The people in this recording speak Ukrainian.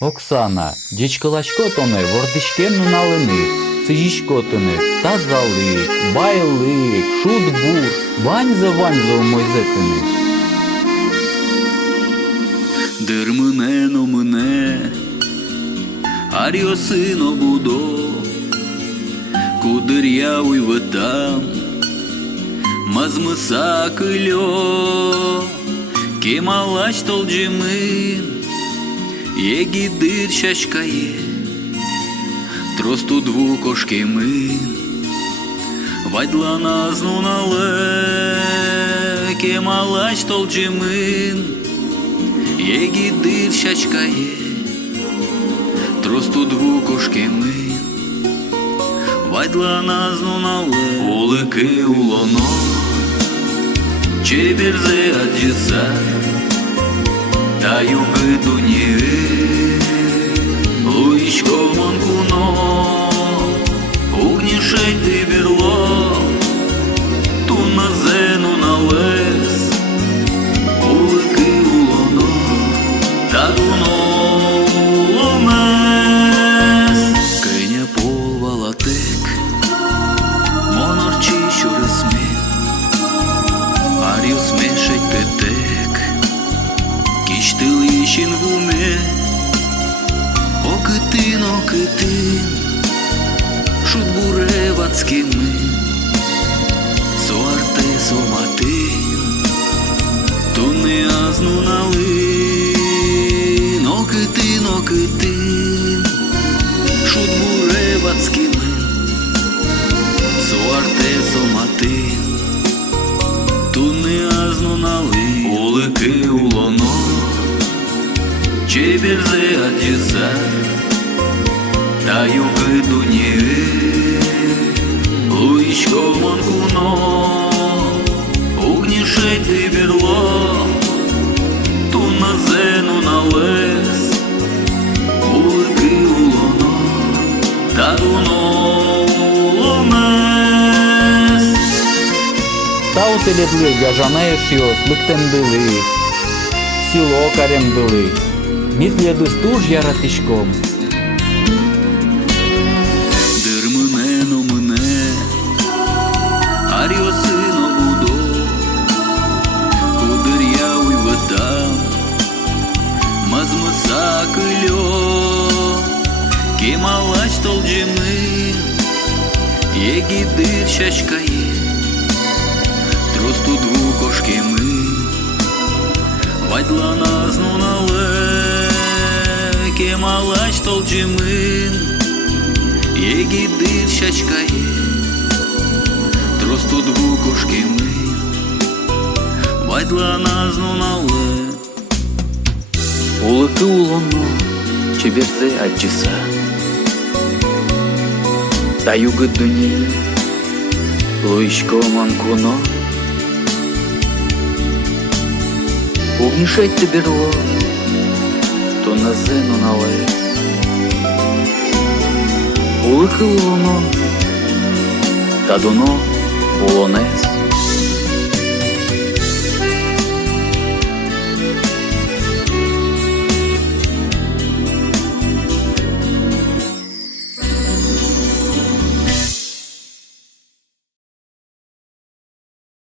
Оксана, дічколачко тоне, вордичкенну налини, цижічкотини, тазалик, байлик, шутбур, ваньзо мойзетини. Дерменено мене, аріосино будо, кудирявий ветам, мазмиса кильо, кемалач толджимин, егидир шашкае, тросту двукошкемин, вайдла назну нале, кемалач толджимин, егидир шашкае, тросту двукошкемин, вайдла назну нале, улики улоно, чеберзе аджиса, та юги дуні, луїчко манкуно, угнішей ти бірло, ту на зену налез, улики улоно, та дуно ломес. Кеня полвала тек, монорчі що ресмін, арів смешать петек, кіштил іщин в уме, окитин, шутбуревацькими, соарте соматин, ту не азну налин, окитин, шутбуревацькими, соарте соматин, ту не азну налин, улики улоно, чеберзе аджиса, та юги дуні, луїчко манкуно, угнішей ти бірло, ту на зену налез, улики улоно, та дуно ломес. Та утеледли гажанеєш його, сликтендили, сіло каремдили, мітлєди стуж яратишком. Дерменено мене, аріосино будо, кудирявий ветам, мазмиса кильо, кемалач толджимин, егидир шашкае, тросту двукошкемин, вайдла назну нале, кемалач толджимин, егидир шашкае, тросту двукошкемин, вайдла назну нале. Улики улоно, чеберзе аджиса, та юги дуні, луїчко манкуно, угнішей ти бірло, то на зену налез, улики улоно, та дуно улонес.